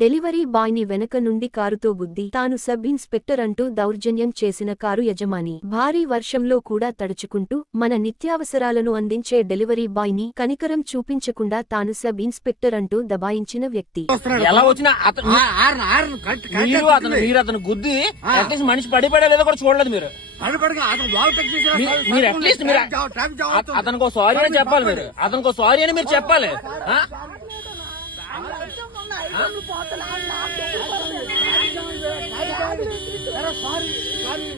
Delivery boy ని వెనక నుండి కారుతో గుద్ది తాను సబ్ ఇన్స్పెక్టర్ అంటూ దౌర్జన్యం చేసిన కారు యజమాని భారీ వర్షంలో కూడా తడుచుకుంటూ మన నిత్యావసరాలను అందించే డెలివరీ బాయ్ ని కనికరం చూపించకుండా తాను సబ్ ఇన్స్పెక్టర్ అంటూ దబాయించిన వ్యక్తి. ఎలా వచ్చినా అతను గుద్ది అట్లీస్ట్ మనిషి పడిపడేదో కూడా చూడలేదు మీరు. మీరు అట్లీస్ట్ మీరు అతనికి సారీ అని చెప్పాలి. మీరు అతనికి సారీ అని మీరు చెప్పాలి.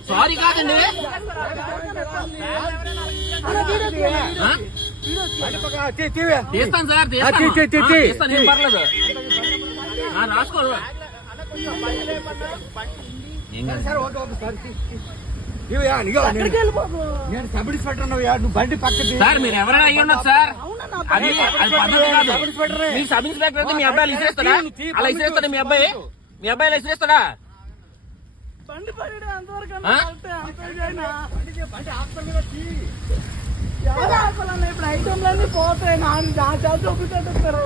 సారీ కాదండి, తీస్తాను సార్, తీస్తాను, ఏం పర్లేదు, రాసుకో. సార్ మీరు ఎవరైనా అయ్యి ఉండదు సార్, అది పద్ధతి కాదు. మీ సబ్ ఇన్స్పెక్టర్ అయితే మీ అబ్బాయి ఇసిరేస్తాడా? అలా ఇసిరేస్తాడా మీ అబ్బాయి? మీ అబ్బాయి అలా ఇసిరేస్తాడా? ఇప్పుడు ఐటమ్లన్నీ పోతాయి. నా చూపించారు.